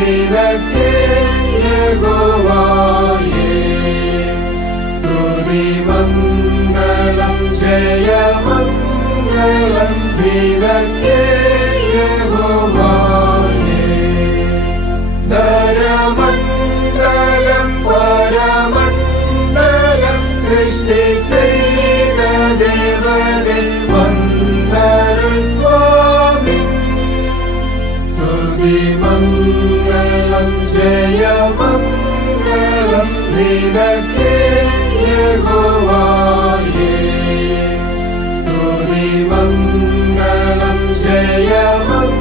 നിനക്കേ യഹോവയേ. സ്തുതി മംഗളം ജയമംഗളം നിനക്കേ യഹോവയേ. ധരമണ്ഡലം പരമണ്ഡലം സൃഷ്ടി ചെയ്ത ദേവനെ വന്ദരുൾ സ്വാമി. സ്തുതി മംഗളം ജയമംഗളം നിനക്കേ യഹോവയേ. സ്തുതി മംഗളം ജയമംഗളം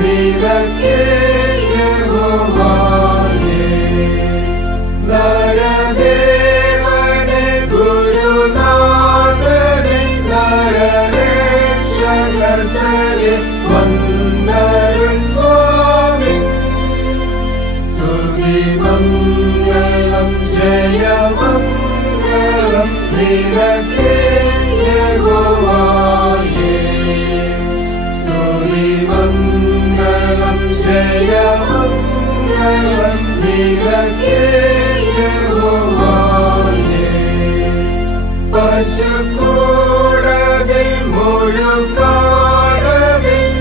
നിനക്കേ യഹോവയേ. നരദേവനെ ഗുരുനാഥനെ നരരക്ഷകർത്തനെ വന്ദരുൾ സ്വാമി. സ്തുതി മംഗളം ജയമംഗളം നിനക്കേ യഹോവയേ. സ്തുതി മംഗളം ജയമംഗളം നിനക്കേ യഹോവയേ. പശുക്കൂടതിൽ മുഴുക്കാടതിൽ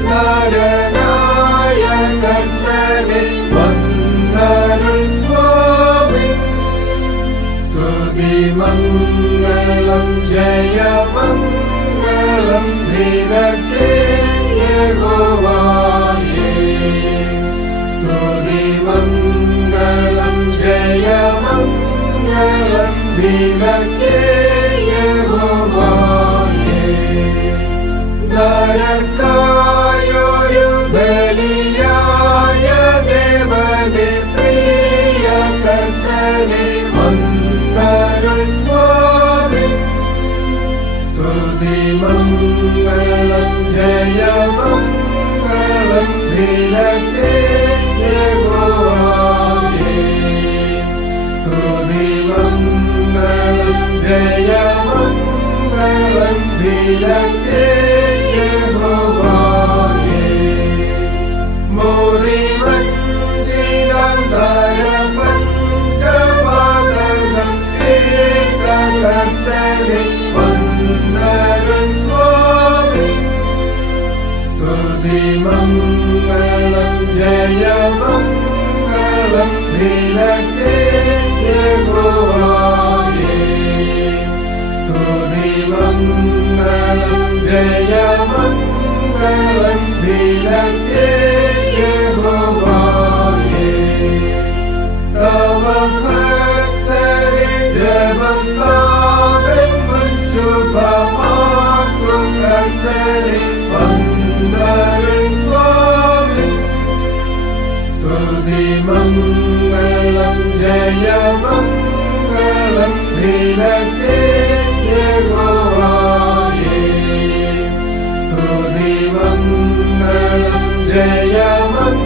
നരനായ കർത്തനെ വന്ദരുൾ സ്വാമി. സ്തുതി മംഗളം ജയമംഗളം നിനക്കേ യഹോവയേ. സ്തുതി മംഗളം ജയമംഗളം നിനക്കേ യഹോവയേ. നരർക്കായൊരു ബലിയായ ദേവനെ പ്രിയ കർത്തനെ വന്ദരുൾ സ്വാമി. സ്തുതി മംഗളം ജയമംഗളം നിനക്കേ യഹോവയേ. സ്തുതി മംഗളം ജയമംഗളം നിനക്കേ യഹോവയേ. മുറിവഞ്ചിരന്തരപഞ്ചപാദകം ഏകകർത്തനെ വന്ദരുൾ സ്വാമി. സ്തുതി മംഗളം ജയമംഗളം നിനക്കേ യഹോവയേ. സ്തുതി മംഗളം ജയമംഗളം നിനക്കേ യഹോവയേ. തവ ഭക്തരെ ജപം നാദം ശുഭമാക്കും കർത്തനെ വന്ദരുൾ സ്വാമി. സ്തുതി മംഗളം ജയമംഗളം നിനക്കേ യഹോവയേ. സ്തുതി മംഗളം ജയമംഗളം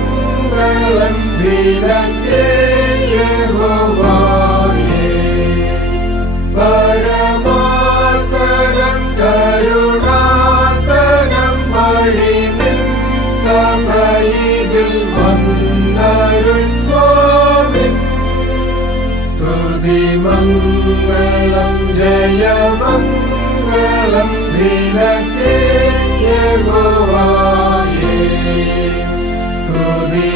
നിനക്കേ യഹോവയേ. പരമാസനം കരുണാസനം വഴിനിൻ സഭയിതിൽ വന്ദരുൾ സ്വാമി. സ്തുതി മംഗളം ജയമംഗളം നിനക്കേ യഹോവയേ. സ്തുതി